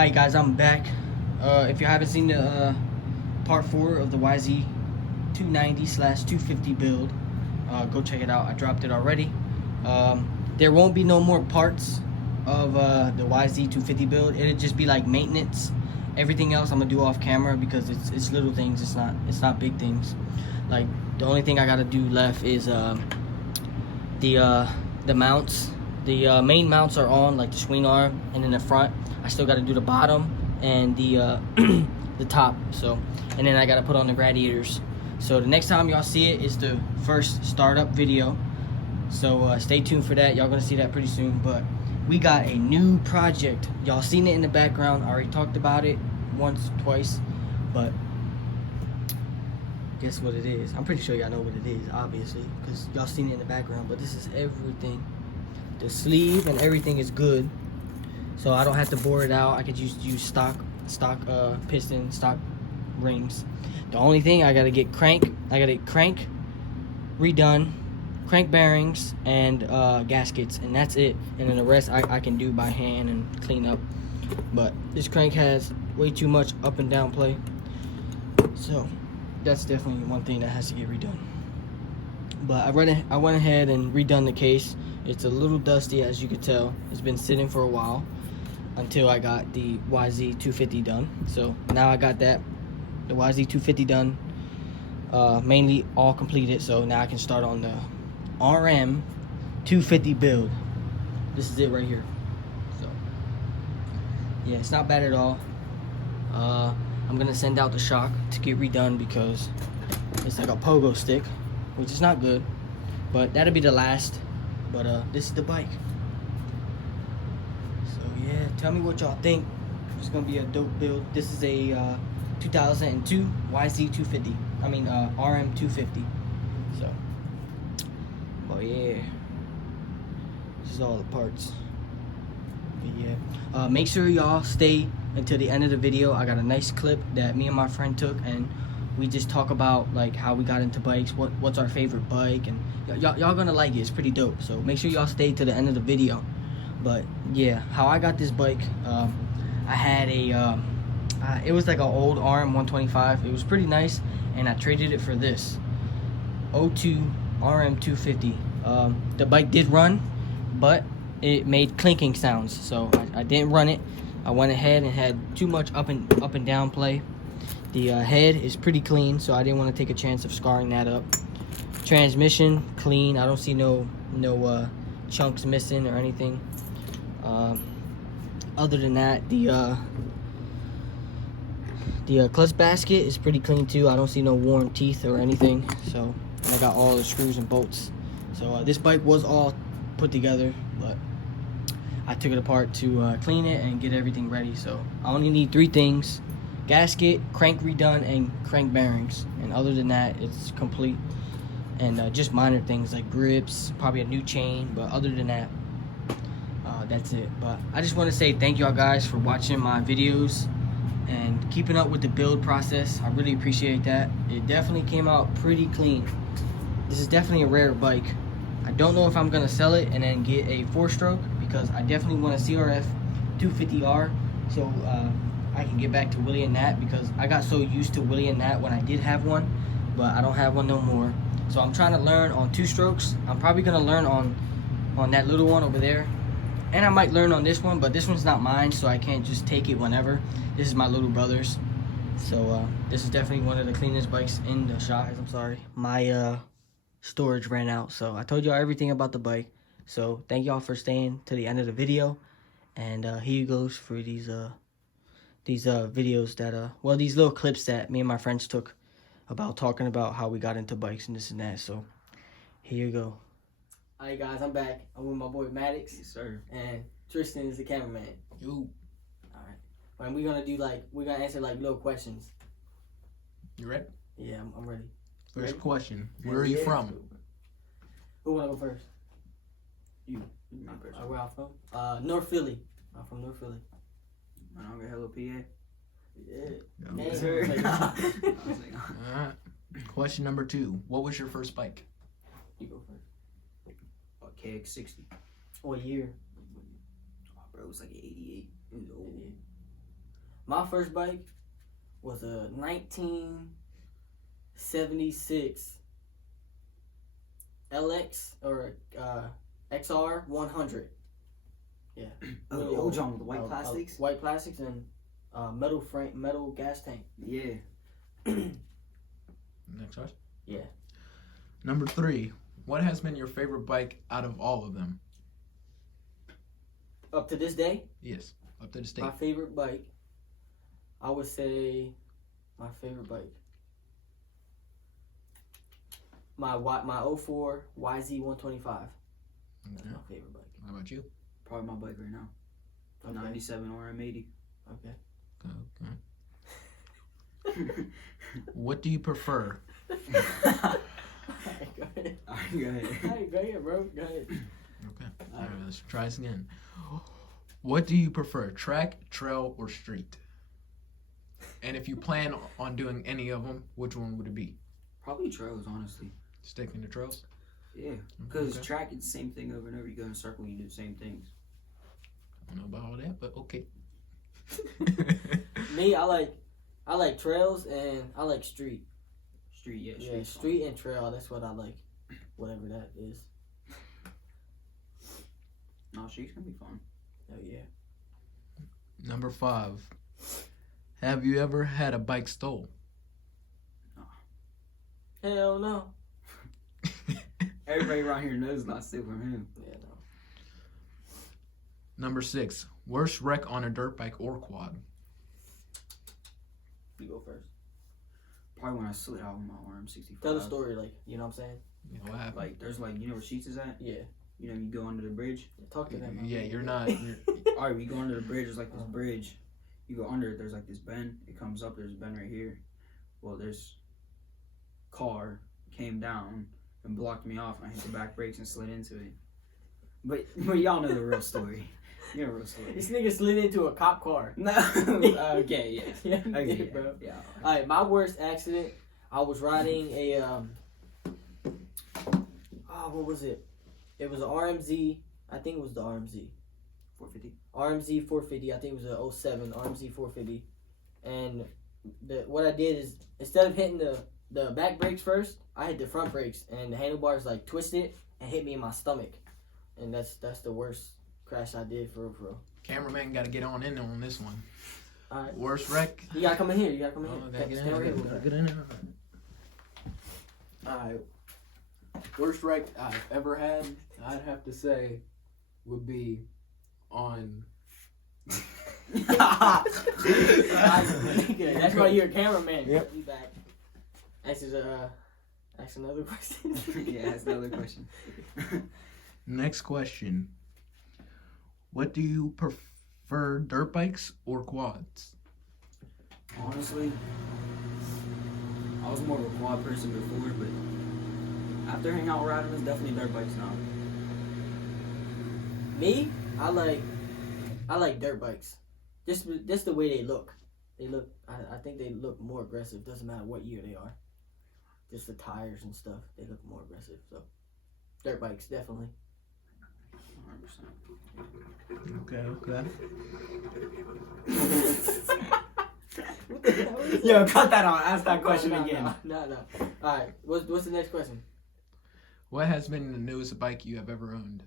Alright guys, I'm back. If you haven't seen the part 4 of the YZ 290/250 build, go check it out. I dropped it already. There won't be no more parts of the YZ 250 build. It'll just be like maintenance. Everything else I'm gonna do off camera because it's little things. It's not big things. Like the only thing I gotta do left is the mounts. The main mounts are on, like the swing arm, and in the front I still got to do the bottom and the the top. So, and then I got to put on the radiators. So the next time y'all see it is the first startup video. So stay tuned for that. Y'all gonna see that pretty soon. But we got a new project. Y'all seen it in the background. I already talked about it once, twice, but guess what it is? I'm pretty sure y'all know what it is, obviously, because y'all seen it in the background. But this is everything. The sleeve and everything is good, so I don't have to bore it out. I could use stock piston, stock rings. The only thing I gotta get crank redone, crank bearings, and gaskets, and that's it. And then the rest I can do by hand and clean up. But this crank has way too much up and down play, so that's definitely one thing that has to get redone. But I went ahead and redone the case. It's a little dusty, as you can tell. It's been sitting for a while until I got the YZ 250 done. So now I got the YZ 250 done, mainly all completed. So now I can start on the RM 250 build. This is it right here. So yeah, it's not bad at all. I'm gonna send out the shock to get redone because it's like a pogo stick, which is not good. But that'll be the last. But this is the bike. So yeah, tell me what y'all think. It's gonna be a dope build. This is a 2002 YZ 250. I mean RM 250. So, oh yeah, this is all the parts. But yeah, make sure y'all stay until the end of the video. I got a nice clip that me and my friend took, and we just talk about like how we got into bikes, what's our favorite bike, and y'all gonna like it. It's pretty dope. So make sure y'all stay to the end of the video. But yeah, how I got this bike, I had it was like an old RM 125. It was pretty nice, and I traded it for this 02 RM 250. The bike did run, but it made clinking sounds, so I didn't run it. I went ahead and had too much up and down play. The head is pretty clean, so I didn't want to take a chance of scarring that up. Transmission clean. I don't see no chunks missing or anything. Other than that, the clutch basket is pretty clean too. I don't see no worn teeth or anything. So I got all the screws and bolts. So this bike was all put together, but I took it apart to clean it and get everything ready. So I only need 3 things: gasket, crank redone, and crank bearings. And other than that, it's complete. And just minor things like grips, probably a new chain. But other than that, that's it. But I just want to say thank y'all guys for watching my videos and keeping up with the build process. I really appreciate that. It definitely came out pretty clean. This is definitely a rare bike. I don't know if I'm gonna sell it and then get a 4-stroke, because I definitely want a CRF 250R, so I can get back to Willie and Nat, because I got so used to Willie and Nat when I did have one, but I don't have one no more. So I'm trying to learn on 2-strokes. I'm probably gonna learn on that little one over there, and I might learn on this one, but this one's not mine, so I can't just take it whenever. This is my little brother's. So this is definitely one of the cleanest bikes in the shop. I'm sorry, my storage ran out. So I told y'all everything about the bike. So thank y'all for staying to the end of the video, and here goes for these videos that well, these little clips that me and my friends took about talking about how we got into bikes and this and that. So here you go. All right guys, I'm back. I'm with my boy Maddox. Yes, sir. And Tristan is the cameraman. You. All right. And we're gonna answer like little questions. You ready? Yeah, I'm ready. First Ready? question. Where are you from? Who wanna go first? You. Where I'm from? North Philly. I'm from North Philly. I don't get hello PA. Yeah. Yes, sir. Alright. Question number 2. What was your first bike? You go first. A KX60. What year? Oh, bro, it was like 88. It was old. My first bike was a 1976 LX or XR 100. Yeah. Oh, Really old old. John with the white plastics. White plastics and metal frame, metal gas tank. Yeah. Next question. Yeah. Number 3. What has been your favorite bike out of all of them? Up to this day, Yes, up to the state. my favorite bike, I would say, my favorite bike. My 04 YZ125. That's Okay. my favorite bike. How about you? Probably my bike right now. Okay. 97 RM80. Okay. Okay. What do you prefer? Alright, go ahead. Alright, go ahead. Alright, go ahead, bro. Go ahead. Okay. All right, let's try this again. What do you prefer, track, trail, or street? And if you plan on doing any of them, which one would it be? Probably trails, honestly. Sticking to trails? Yeah. Because Okay. track is the same thing over and over. You go in a circle, you do the same things. I don't know about all that, but okay. Me, I like trails and I like street. Street, yeah. Yeah, street and trail. That's what I like. Whatever that is. No, street's gonna be fun. Oh yeah. Number 5. Have you ever had a bike stole? Hell no. Everybody around here knows not steal from him. Yeah, no. Number 6. Worst wreck on a dirt bike or quad? You go first. Probably when I slid out on my RM65. Tell the story, like, you know what I'm saying? Yeah, what happened? Like, there's like, you know where Sheets is at? Yeah. You know, you go under the bridge. Talk to them. Yeah, you're not. Alright, we go under the bridge. There's like this bridge. You go under it. There's like this bend. It comes up. There's a bend right here. Well, this car came down and blocked me off. And I hit the back brakes and slid into it. But y'all know the real story. You know the real story. This nigga slid into a cop car. No. Okay. Yeah. Yeah, you Okay, did, bro. Yeah. Alright, my worst accident, I was riding a what was it? It was an RMZ. I think it was the RMZ. 450. RMZ 450. I think it was a 07 RMZ 450. And what I did is instead of hitting the back brakes first, I hit the front brakes and the handlebars like twisted and hit me in my stomach. And that's the worst crash I did for real. Cameraman got to get on in on this one. Alright. Worst wreck? You gotta come in here. You gotta come in Oh, here. gotta get Stand in right there. here. Gotta get in there. Alright. Worst wreck I've ever had, I'd have to say, would be on. That's why you're a cameraman. Yep. You back. Ask another question. Yeah, that's another question. Next question. What do you prefer, dirt bikes or quads? Honestly, I was more of a quad person before, but after hanging out riding, it's definitely dirt bikes now. Me, I like dirt bikes. Just the way they look. They look. I think they look more aggressive. Doesn't matter what year they are. Just the tires and stuff. They look more aggressive. So, dirt bikes definitely. 100%. Okay, okay. What the hell is that? Yo, cut that on. Ask that question again. No. All right. What's the next question? What has been the newest bike you have ever owned?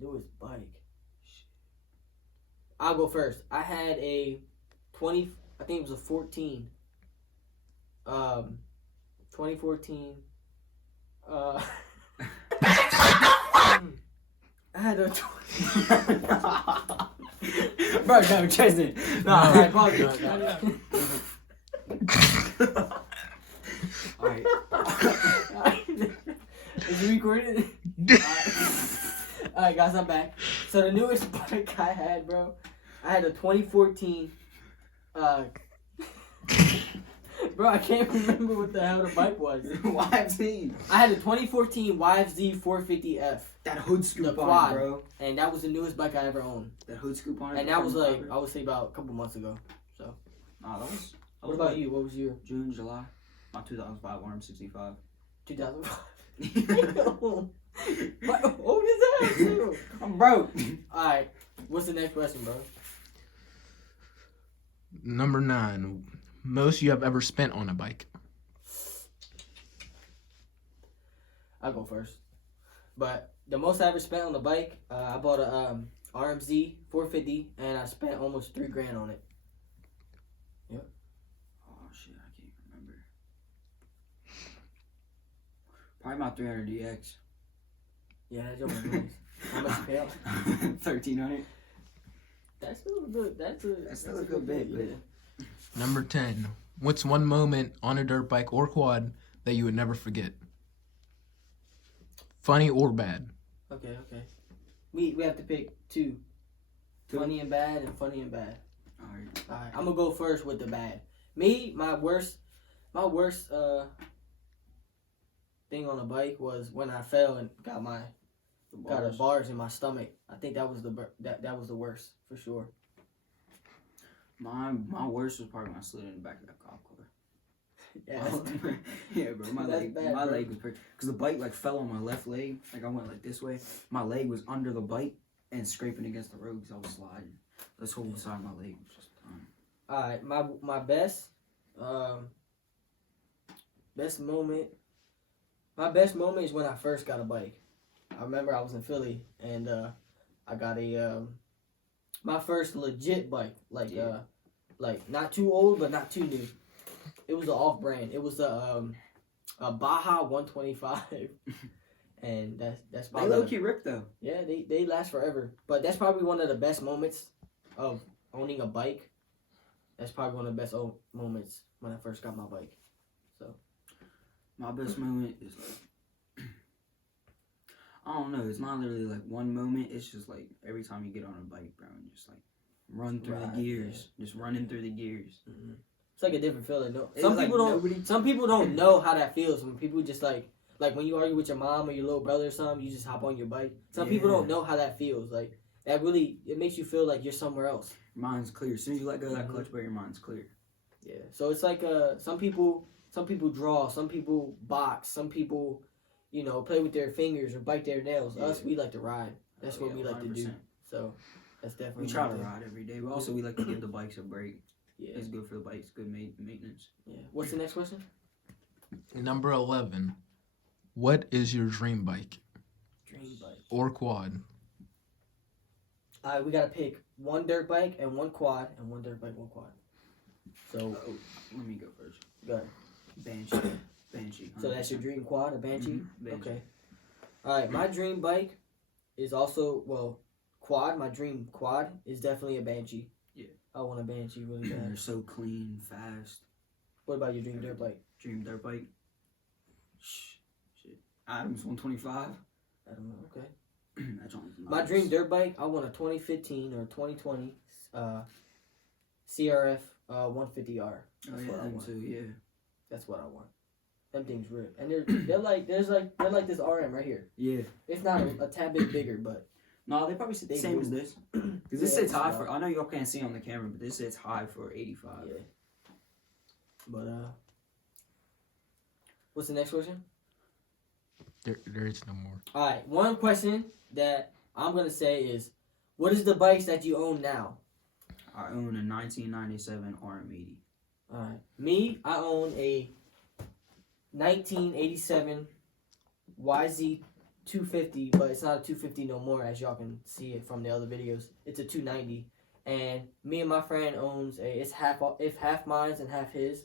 Newest bike. I'll go first. I had a 20. I think it was a 14. 2014. I had a. Bro, no, Tristan. No, Alright, pause it. Alright. Is it recorded? Alright, guys, I'm back. So the newest bike I had, bro, I had a 2014. Bro, I can't remember what the hell the bike was. YFZ. I had a 2014 YFZ 450F, That hood the scoop on quad, it, bro. and that was the newest bike I ever owned. That hood scoop on it. And that was like, I would say about a couple months ago. Nah, that was. What about you? What was your June, July. My 2005 RM65. 2005? What old is that? I'm broke. Alright, what's the next question, bro? Number 9. Most you have ever spent on a bike. I'll go first. But the most I ever spent on the bike, I bought a RMZ 450, and I spent almost $3,000 on it. Oh shit, I can't remember. Probably about 300 DX. Yeah, that's your money. How much you pay out? 1,300. That's still a good. That's still a good bit, but Number 10. What's one moment on a dirt bike or quad that you would never forget? Funny or bad? Okay. We have to pick two. Funny and bad, and funny and bad. alright. All right, I'm gonna go first with the bad. Me, my worst thing on a bike was when I fell and got a bars in my stomach. I think that was that was the worst for sure. My worst was probably when I slid in the back of that cop car. Yeah, Yeah, bro. My That's leg, bad, my bro. leg was because the bike like fell on my left leg. Like I went like this way. My leg was under the bike and scraping against the road because I was sliding. This whole side of my leg was just done. All right, my best moment. My best moment is when I first got a bike. I remember I was in Philly and I got a my first legit bike, like not too old but not too new. It was an off brand. It was a Baja 125, and that's They probably low key ripped though. yeah, they last forever. But that's probably one of the best moments of owning a bike. That's probably one of the best moments when I first got my bike. My best moment is like I don't know. It's not literally like one moment. It's just like every time you get on a bike, bro, and just like run through Right, the gears, just running through the gears. Mm-hmm. It's like a different feeling. No, It's some like people don't. nobody- Some people don't know how that feels when people just like when you argue with your mom or your little brother or something, you just hop on your bike. Some people don't Yeah. know how that feels. Like that really, it makes you feel like you're somewhere else. Your mind's clear. As soon as you let go of that Mhm. clutch, bro, your mind's clear. Yeah. So it's like some people draw, some people box, some people, play with their fingers or bite their nails. Yeah. Us, we like to ride. That's Oh, what yeah, we like to do. 100%. So that's definitely We try one to thing. ride every day, but also we like to give the bikes a break. Yeah. It's good for the bikes, good maintenance. Yeah. What's the next question? Number 11. What is your dream bike Dream bike. or quad? All right, we gotta pick one dirt bike and one quad, and one dirt bike, one quad. So Oh, let me go first. go ahead. Banshee. So that's your dream quad, a Banshee? Banshee. Okay. All right, my dream bike is also, quad. My dream quad is definitely a Banshee. Yeah. I want a Banshee really They're bad. so clean, fast. What about your dream dirt bike? Dream dirt bike. Shit. Adams 125. I don't know. Okay. That joint's My nice. dream dirt bike, I want a 2015 or 2020 CRF 150R. Oh That's yeah, what I them want. too. Yeah. That's what I want. Them things rip, and they're like this RM right here. Yeah. It's not a tad bit bigger, but No, they probably sit the They same move. as this. Because this Yeah, sits high it's for. not. I know y'all can't see on the camera, but this sits high for 85. yeah. But what's the next question? There is no more. All right, one question that I'm gonna say is, what is the bikes that you own now? I own a 1997 RM80. All right, me, I own a 1987 YZ 250, but it's not a 250 no more, as y'all can see it from the other videos. It's a 290, and me and my friend owns it's half mine and half his.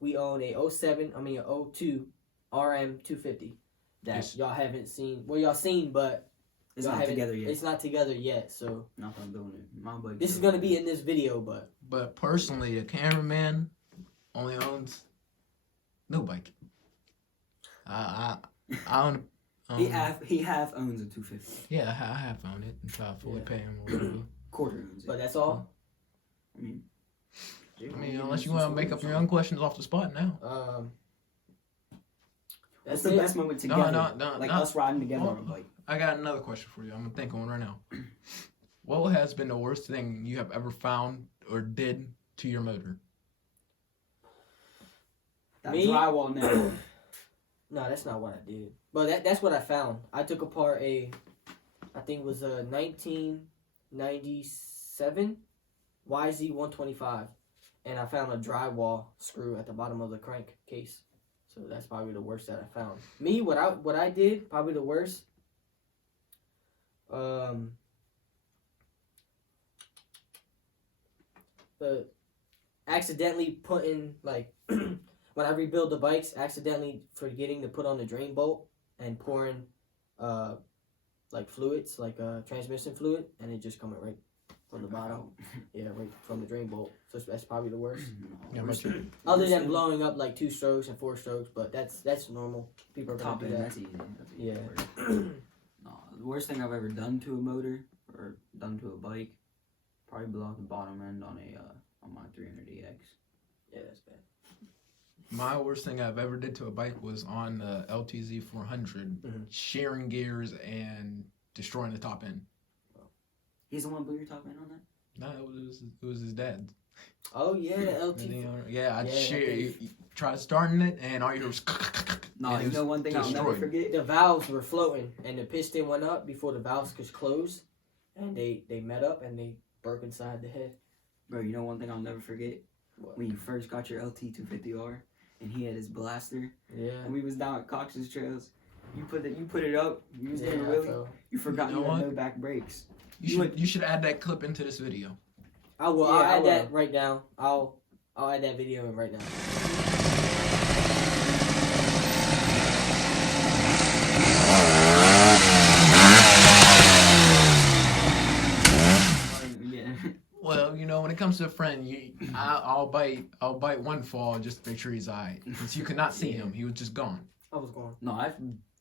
We own a 02 RM 250 that Yes. y'all haven't seen. Well, y'all seen, but It's y'all not haven't- together yet. It's not together yet, so Not that I'm doing it. My bike. this is gonna be in this video. But But personally, a cameraman only owns no bike. I own. He half owns a 250. Yeah, I have owned it until I fully Yeah. pay him. Or whatever. Quarter owns it. but that's all. I mean, Unless you want to make up your own questions off the spot now. What's That's the it. best moment together? No, like no. us riding together Oh. on a bike. I got another question for you. I'm gonna think of one right now. What has been the worst thing you have ever found or did to your motor? That Me? drywall now. No, that's not what I did. But that's what I found. I took apart I think it was a 1997 YZ 125. and I found a drywall screw at the bottom of the crank case. So that's probably the worst that I found. Me, what I did, probably the worst. Accidentally putting, like, when I rebuild the bikes, accidentally forgetting to put on the drain bolt and pouring like fluids, like transmission fluid, and it just coming right from the bottom. Yeah, right from the drain bolt. So that's probably the worst. Yeah, Worst- but Other worst than thing- blowing up like 2 strokes and 4 strokes, but that's normal. People are Top gonna do end, that. that's easy. That's easy. Yeah. No, the worst thing I've ever done to a motor or done to a bike, probably blow out the bottom end on my 300EX. Yeah, that's bad. my worst thing I've ever did to a bike was on the LTZ 400, Mhm. sharing gears and destroying the top end. He's the one blew your top end on that? No, it was his dad's. Oh yeah, LT. And yeah, I Yeah, share. that You tried starting it, and all you heard was. No, and it you was know one thing I'll never destroyed. forget? The valves were floating, and the piston went up before the valves could close, and they met up and they broke inside the head. Bro, you know one thing I'll never forget? What? When you first got your LT250R and he had his blaster Yeah. and we was down at Cox's Trails. You put it up, you was Yeah, doing I really, fell. you forgot You you, know had what? no back brakes. You should add that clip into this video. I will. Yeah, I'll I add that will. right now. I'll add that video in right now. Yeah. Well, you know, when it comes to a friend, I'll bite one fall just to make sure he's alright. Since you could not see him, he was just gone. I was going. No,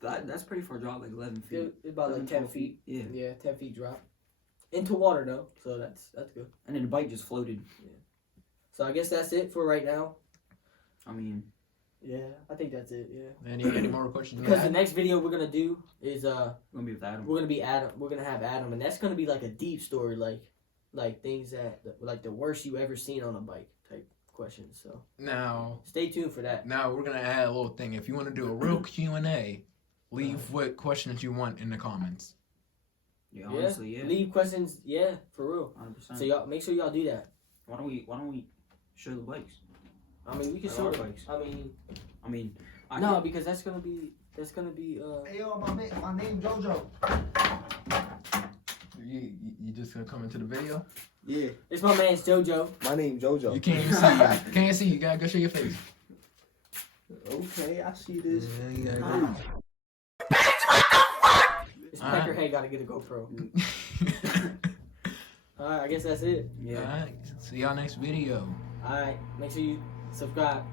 that's pretty far drop, like 11 feet. It's about like 10 feet. Yeah. Yeah, 10 feet drop into water though, so that's good. And then the bike just floated. So I guess that's it for right now. I mean, Yeah, I think that's it. Yeah. Any more questions? Because the next video we're gonna do is gonna be with Adam. we're gonna have Adam, and that's gonna be like a deep story, like things that like the worst you ever seen on a bike type questions. So Now stay tuned for that. we're gonna add a little thing. If you want to do a real Q&A, leave what questions you want in the comments. Yeah, honestly, yeah. Leave questions, yeah, for real. 100%. So y'all make sure y'all do that. Why don't we show the bikes? I mean, we can Or show our it. bikes. I mean, I no, can- because that's gonna be Hey yo, my name JoJo. You just gonna come into the video? Yeah. it's my man's JoJo. My name JoJo. You can't even see. You can't see. You gotta go show your face. Okay, I see this. you gotta This Alright. peckerhead gotta get a GoPro. Alright, I guess that's it. Yeah. Alright, see y'all next video. Alright, make sure you subscribe.